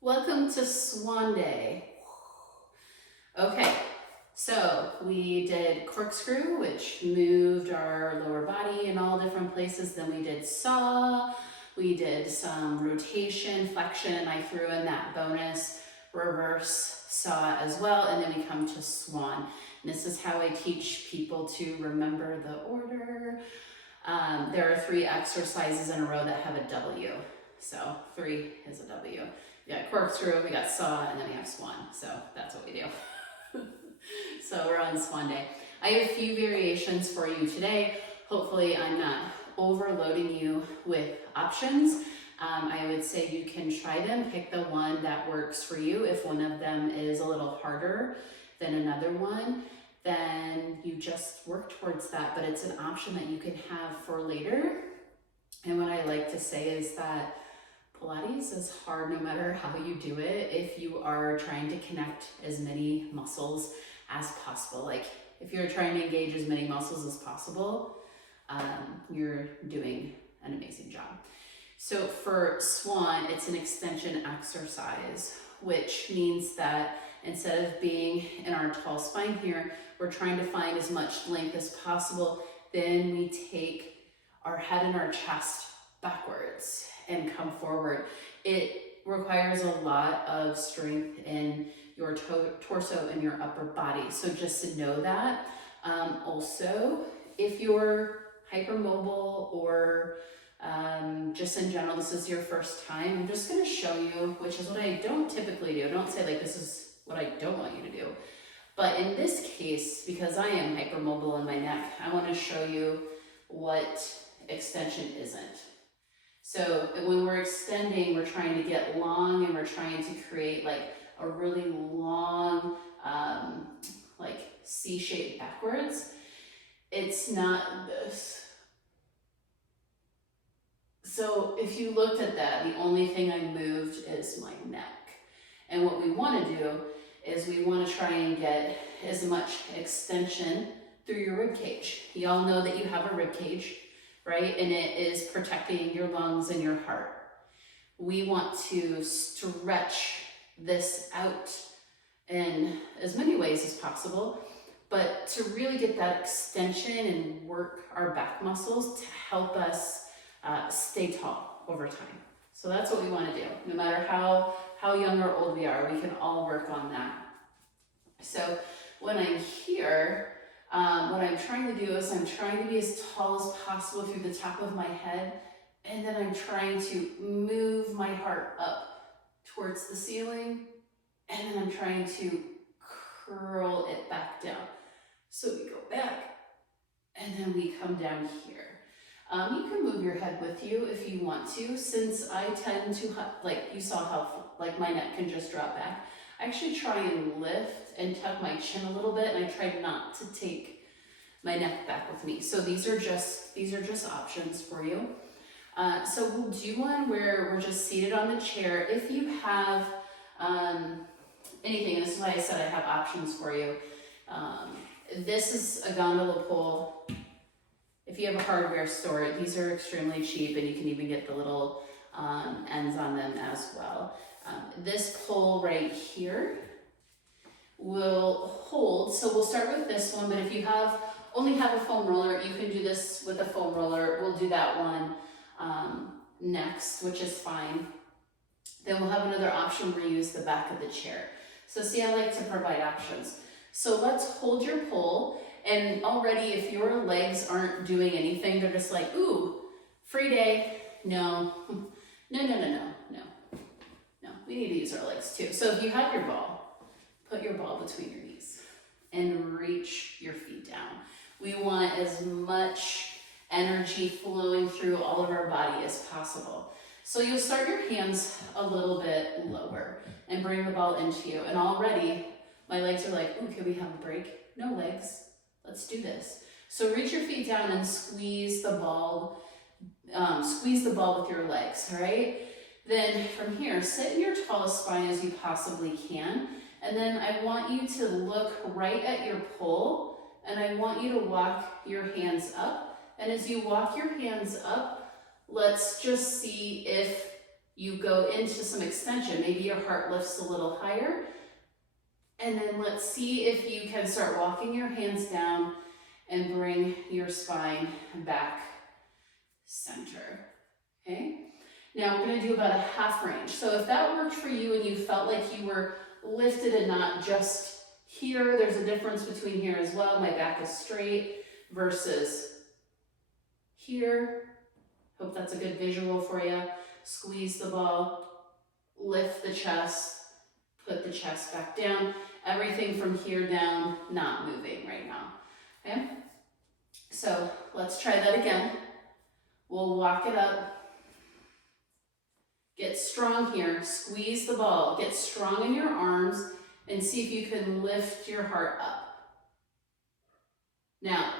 Welcome to Swan Day. Okay, so we did corkscrew, which moved our lower body in all different places. Then we did saw, we did some rotation, flexion, and I threw in that bonus reverse saw as well. And then we come to swan. And this is how I teach people to remember the order. There are 3 exercises in a row that have a W. So 3 is a W. We got corkscrew, we got saw, and then we have swan. So that's what we do. So we're on Swan Day. I have a few variations for you today. Hopefully I'm not overloading you with options. I would say you can try them, pick the one that works for you. If one of them is a little harder than another one, then you just work towards that, but it's an option that you can have for later. And what I like to say is that Pilates is hard no matter how you do it if you are trying to connect as many muscles as possible. Like if you're trying to engage as many muscles as possible, you're doing an amazing job. So for Swan, it's an extension exercise, which means that instead of being in our tall spine here, we're trying to find as much length as possible. Then we take our head and our chest backwards and come forward. It requires a lot of strength in your torso and your upper body. So just to know that. Also, if you're hypermobile or just in general, this is your first time, I'm just gonna show you, which is what I don't typically do. Don't say like, this is what I don't want you to do. But in this case, because I am hypermobile in my neck, I wanna show you what extension isn't. So when we're extending, we're trying to get long and we're trying to create like a really long, like C shape backwards. It's not this. So if you looked at that, the only thing I moved is my neck. And what we want to do is we want to try and get as much extension through your rib cage. You all know that you have a rib cage, right? And it is protecting your lungs and your heart. We want to stretch this out in as many ways as possible, but to really get that extension and work our back muscles to help us stay tall over time. So that's what we want to do. No matter how young or old we are, we can all work on that. So when I'm here, what I'm trying to do is I'm trying to be as tall as possible through the top of my head, and then I'm trying to move my heart up towards the ceiling, and then I'm trying to curl it back down. So we go back, and then we come down here. You can move your head with you if you want to, since I tend to, like you saw how like my neck can just drop back. I actually try and lift and tuck my chin a little bit, and I try not to take my neck back with me. So these are just options for you. So we'll do one where we're just seated on the chair. If you have anything, and this is why I said I have options for you. This is a gondola pole. If you have a hardware store, these are extremely cheap, and you can even get the little ends on them as well. This pole right here will hold, so we'll start with this one, but if you only have a foam roller, you can do this with a foam roller. We'll do that one next, which is fine. Then we'll have another option where you use the back of the chair. So see, I like to provide options. So let's hold your pole, and already if your legs aren't doing anything, they're just like, ooh, free day. No, we need to use our legs too. So if you have your ball, put your ball between your knees and reach your feet down. We want as much energy flowing through all of our body as possible. So you'll start your hands a little bit lower and bring the ball into you. And already my legs are like, ooh, can we have a break? No legs, let's do this. So reach your feet down and squeeze the ball with your legs, all right? Then from here, sit in your tallest spine as you possibly can. And then I want you to look right at your pole, and I want you to walk your hands up. And as you walk your hands up, let's just see if you go into some extension. Maybe your heart lifts a little higher. And then let's see if you can start walking your hands down and bring your spine back center, okay? Now we're gonna do about a half range. So if that worked for you and you felt like you were lifted and not just here, there's a difference between here as well. My back is straight versus here. Hope that's a good visual for you. Squeeze the ball, lift the chest, put the chest back down. Everything from here down, not moving right now, okay? So let's try that again. We'll walk it up. Get strong here, squeeze the ball, get strong in your arms, and see if you can lift your heart up. Now,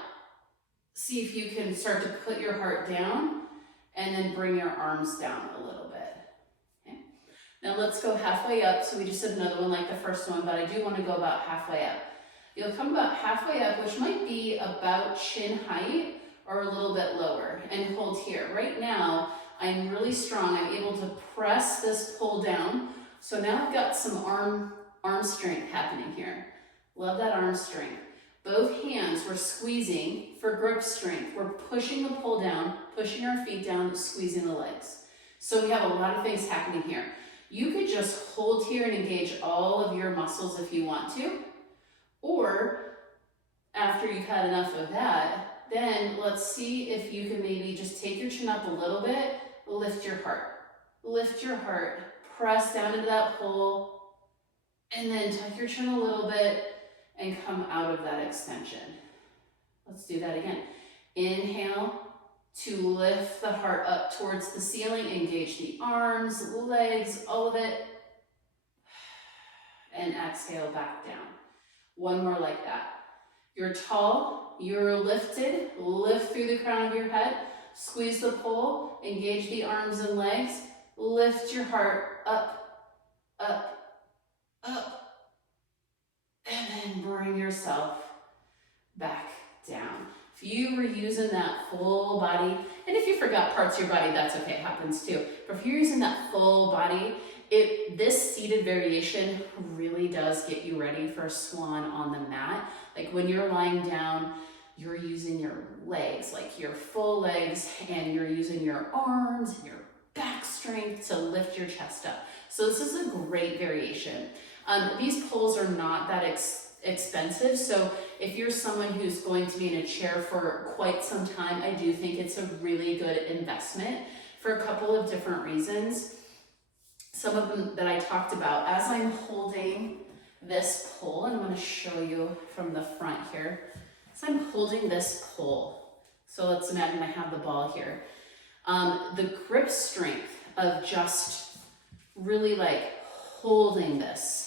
see if you can start to put your heart down and then bring your arms down a little bit. Now let's go halfway up. So we just did another one like the first one, but I do want to go about halfway up. You'll come about halfway up, which might be about chin height or a little bit lower, and hold here. Right now, I'm really strong. I'm able to press this pull down. So now I've got some arm strength happening here. Love that arm strength. Both hands, we're squeezing for grip strength. We're pushing the pull down, pushing our feet down, squeezing the legs. So we have a lot of things happening here. You could just hold here and engage all of your muscles if you want to. Or after you've had enough of that, then let's see if you can maybe just take your chin up a little bit, lift your heart. Lift your heart, press down into that pull, and then tuck your chin a little bit and come out of that extension. Let's do that again. Inhale to lift the heart up towards the ceiling, engage the arms, legs, all of it, and exhale back down. One more like that. You're tall, you're lifted, lift through the crown of your head, squeeze the pull, engage the arms and legs, lift your heart up, up, up, and then bring yourself back down. If you were using that full body, and if you forgot parts of your body, that's okay, it happens too. But if you're using that full body, this seated variation really does get you ready for a swan on the mat. Like when you're lying down, you're using your legs, like your full legs, and you're using your arms and your back strength to lift your chest up. So this is a great variation. These pulls are not that expensive, so if you're someone who's going to be in a chair for quite some time, I do think it's a really good investment for a couple of different reasons. Some of them that I talked about, as I'm holding this pole, and I'm going to show you from the front here. So I'm holding this pole. So let's imagine I have the ball here. The grip strength of just really like holding this.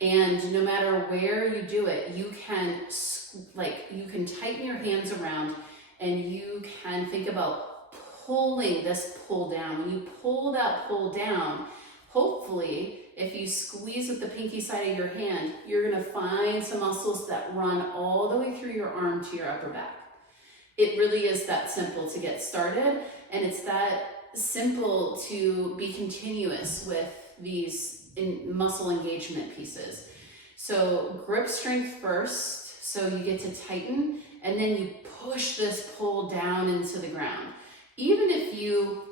And no matter where you do it, you can tighten your hands around and you can think about pulling this pull down. When you pull that pull down, hopefully, if you squeeze with the pinky side of your hand, you're gonna find some muscles that run all the way through your arm to your upper back. It really is that simple to get started, and it's that simple to be continuous with these muscle engagement pieces. So grip strength first, so you get to tighten, and then you push this pull down into the ground. Even if you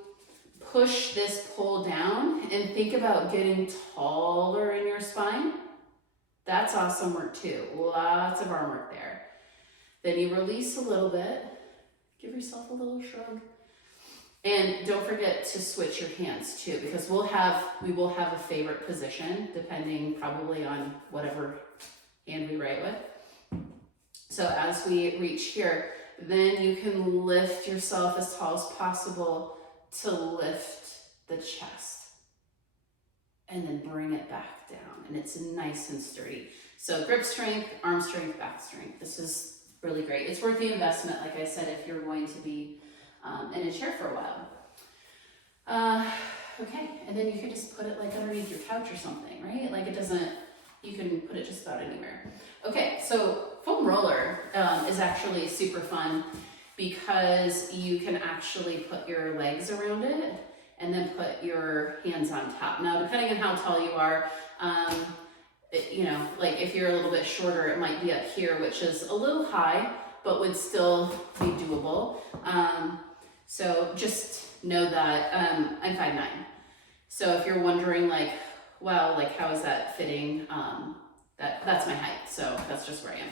push this pull down and think about getting taller in your spine, that's awesome work too. Lots of arm work there. Then you release a little bit, give yourself a little shrug. And don't forget to switch your hands too, because we will have a favorite position depending probably on whatever hand we write with. So as we reach here, then you can lift yourself as tall as possible to lift the chest and then bring it back down. And it's nice and sturdy. So grip strength, arm strength, back strength. This is really great. It's worth the investment, like I said, if you're going to be in a chair for a while. Okay, and then you can just put it like underneath your couch or something, right? Like you can put it just about anywhere. Okay, so foam roller is actually super fun because you can actually put your legs around it and then put your hands on top. Now, depending on how tall you are, you know, like if you're a little bit shorter, it might be up here, which is a little high, but would still be doable. So just know that I'm 5'9". So if you're wondering like, wow, like how is that fitting? That's my height, so that's just where I am.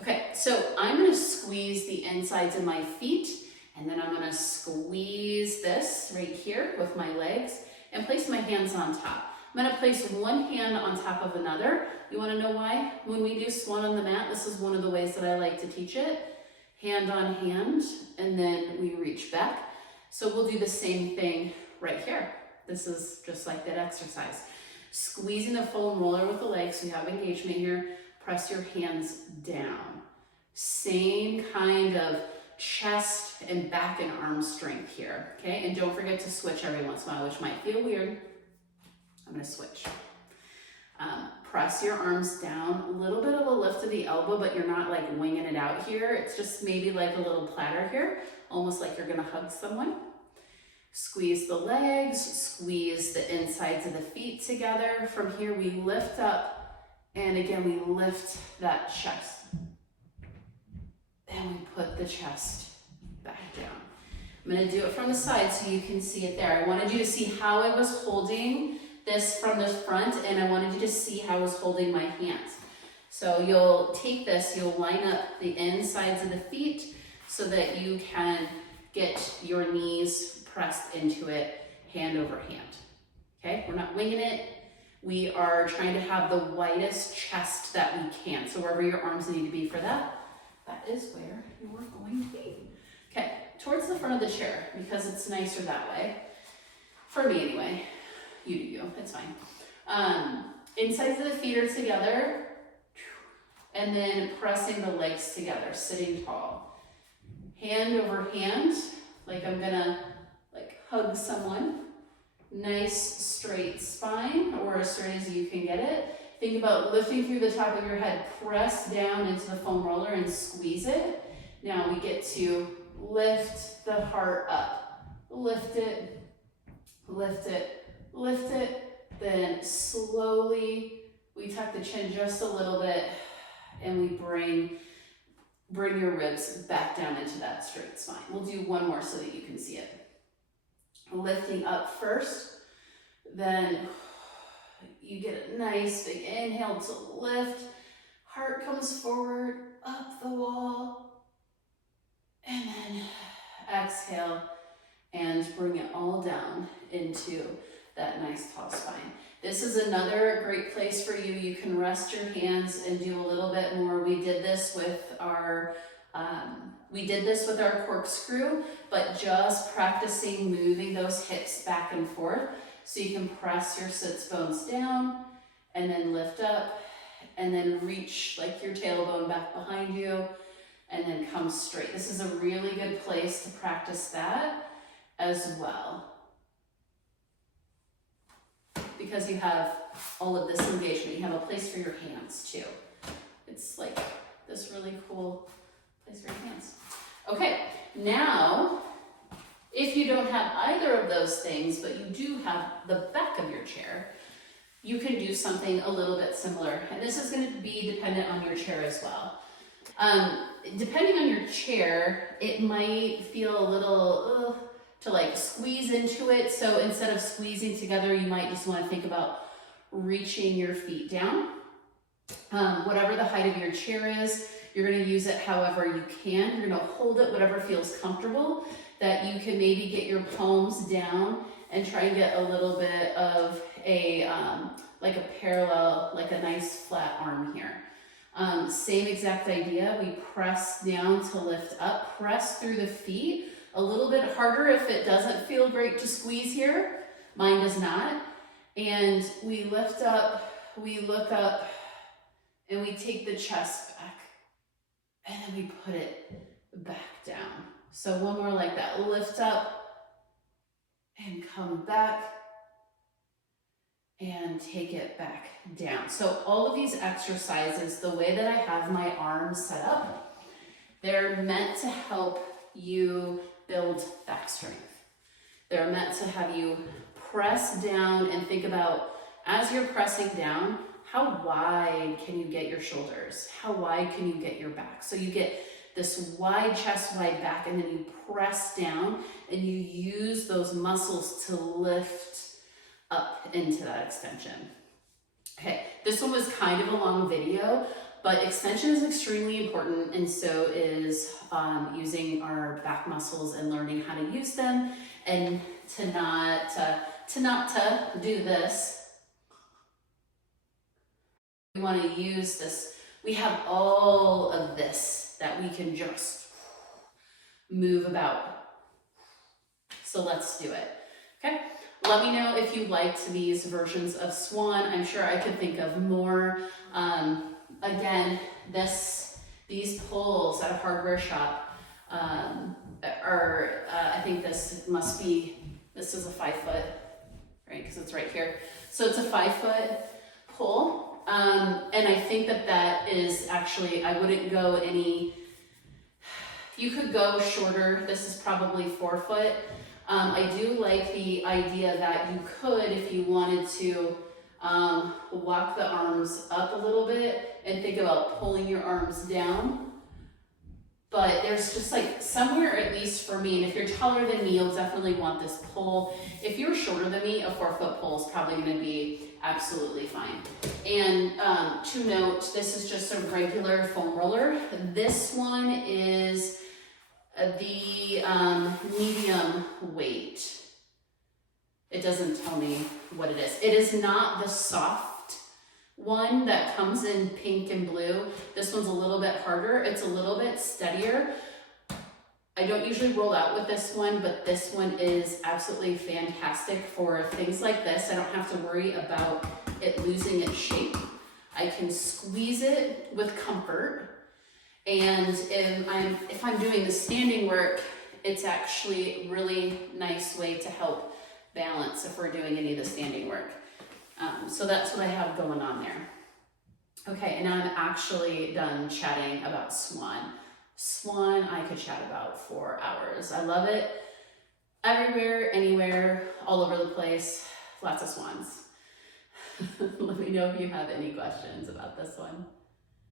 Okay, so I'm gonna squeeze the insides of my feet, and then I'm gonna squeeze this right here with my legs and place my hands on top. I'm gonna place one hand on top of another. You wanna know why? When we do Swan on the mat, this is one of the ways that I like to teach it. Hand on hand, and then we reach back. So we'll do the same thing right here. This is just like that exercise. Squeezing the foam roller with the legs, so you have engagement here. Press your hands down. Same kind of chest and back and arm strength here, okay? And don't forget to switch every once in a while, which might feel weird. I'm gonna switch. Press your arms down, a little bit of a lift of the elbow, but you're not like winging it out here. It's just maybe like a little platter here, almost like you're gonna hug someone. Squeeze the legs, squeeze the insides of the feet together. From here, we lift up, and again, we lift that chest. And we put the chest back down. I'm gonna do it from the side so you can see it there. I wanted you to see how I was holding this from the front, and I wanted you to see how I was holding my hands. So you'll take this, you'll line up the insides of the feet so that you can get your knees pressed into it, hand over hand. Okay, we're not winging it. We are trying to have the widest chest that we can. So wherever your arms need to be for that, that is where you're going to be. Okay, towards the front of the chair, because it's nicer that way. For me anyway. You do you, it's fine. Insides of the feet are together, and then pressing the legs together, sitting tall. Hand over hand, like I'm gonna like hug someone. Nice straight spine, or as straight as you can get it. Think about lifting through the top of your head, press down into the foam roller and squeeze it. Now we get to lift the heart up. Lift it, lift it, lift it, then slowly we tuck the chin just a little bit, and we bring your ribs back down into that straight spine. We'll do one more so that you can see it. Lifting up first, then you get a nice big inhale to lift, heart comes forward, up the wall, and then exhale and bring it all down into that nice tall spine. This is another great place for you. You can rest your hands and do a little bit more. We did this with our corkscrew, but just practicing moving those hips back and forth. So you can press your sits bones down and then lift up and then reach like your tailbone back behind you and then come straight. This is a really good place to practice that as well, because you have all of this engagement. You have a place for your hands too. It's like this really cool place for your hands. Okay, now, if you don't have either of those things, but you do have the back of your chair, you can do something a little bit similar. And this is going to be dependent on your chair as well. Depending on your chair, it might feel a little to like squeeze into it. So instead of squeezing together, you might just want to think about reaching your feet down. Whatever the height of your chair is, you're going to use it however you can. You're going to hold it whatever feels comfortable, that you can maybe get your palms down and try and get a little bit of a like a parallel, like a nice flat arm here. Same exact idea. We press down to lift up, press through the feet. A little bit harder if it doesn't feel great to squeeze here. Mine does not. And we lift up, we look up, and we take the chest back. And then we put it back down. So one more like that. Lift up and come back and take it back down. So all of these exercises, the way that I have my arms set up, they're meant to help you build back strength. They're meant to have you press down and think about, as you're pressing down, how wide can you get your shoulders? How wide can you get your back? So you get this wide chest, wide back, and then you press down and you use those muscles to lift up into that extension. Okay, this one was kind of a long video, but extension is extremely important, and so is using our back muscles and learning how to use them, and to not do this. We want to use this. We have all of this that we can just move about. So let's do it. Okay. Let me know if you liked these versions of Swan. I'm sure I could think of more. Again, these poles at a hardware shop are, I think this is a 5 foot, right? Because it's right here. So it's a 5 foot pole. And I think that is actually, I wouldn't go any, you could go shorter. This is probably 4 foot. I do like the idea that you could, if you wanted to, walk the arms up a little bit and think about pulling your arms down. But there's just like somewhere, at least for me, and if you're taller than me, you'll definitely want this pole. If you're shorter than me, a 4 foot pole is probably going to be absolutely fine. And to note, this is just a regular foam roller. This one is the medium weight. It doesn't tell me what it is. It is not the soft one that comes in pink and blue. This one's a little bit harder. It's a little bit steadier. I don't usually roll out with this one, but this one is absolutely fantastic for things like this. I don't have to worry about it losing its shape. I can squeeze it with comfort. And if I'm doing the standing work, it's actually a really nice way to help balance if we're doing any of the standing work. So that's what I have going on there. Okay, and now I'm actually done chatting about Swan. Swan, I could chat about for hours. I love it. Everywhere, anywhere, all over the place, lots of swans. Let me know if you have any questions about this one.